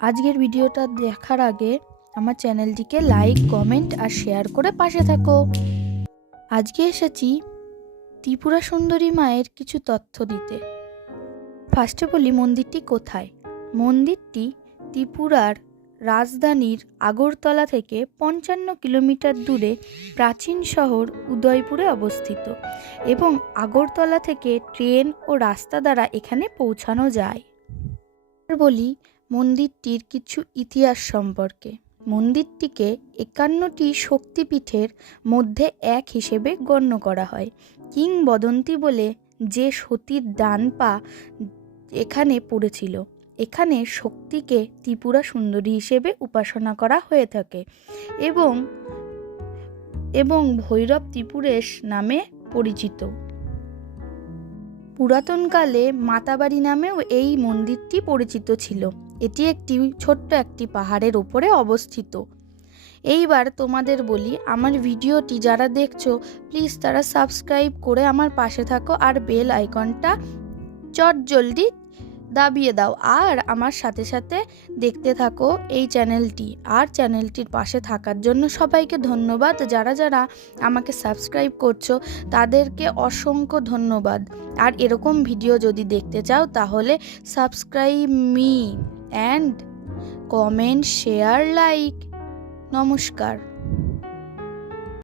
আজকের ভিডিওটা দেখার আগে আমার চ্যানেলটিকে লাইক, কমেন্ট আর শেয়ার করে পাশে থাকো। আজকে এসেছি ত্রিপুরা সুন্দরী মায়ের কিছু তথ্য দিতে। ফার্স্টে বলি মন্দিরটি কোথায়। মন্দিরটি ত্রিপুরার রাজধানীর আগরতলা থেকে 55 কিলোমিটার দূরে প্রাচীন শহর উদয়পুরে অবস্থিত এবং আগরতলা থেকে ট্রেন ও রাস্তা দ্বারা এখানে পৌঁছানো যায়। বলি মন্দিরটির কিছু ইতিহাস সম্পর্কে। মন্দিরটিকে 51টি শক্তিপীঠের মধ্যে এক হিসেবে গণ্য করা হয়। কিংবদন্তি বলে যে সতীর ডান পা এখানে পড়েছিল, এখানে শক্তিকে ত্রিপুরা সুন্দরী হিসেবে উপাসনা করা হয়ে থাকে এবং ভৈরব ত্রিপুরেশ নামে পরিচিত। পুরাতনকালে মাতাবাড়ি নামেও এই মন্দিরটি পরিচিত ছিল। এটি ছোট্ট একটি পাহাড়ের ওপরে অবস্থিত। এইবার তোমাদের বলি, আমার ভিডিওটি যারা দেখছো প্লিজ তারা সাবস্ক্রাইব করে আমার পাশে থাকো আর বেল আইকনটা চটজলদি দাবিয়ে দাও আর আমার সাথে সাথে দেখতে থাকো এই চ্যানেলটি। আর চ্যানেলটির পাশে থাকার জন্য সবাইকে ধন্যবাদ। যারা যারা আমাকে সাবস্ক্রাইব করছো তাদেরকে অসংখ্য ধন্যবাদ। আর এরকম ভিডিও যদি দেখতে চাও তাহলে subscribe me and comment, share, like. নমস্কার।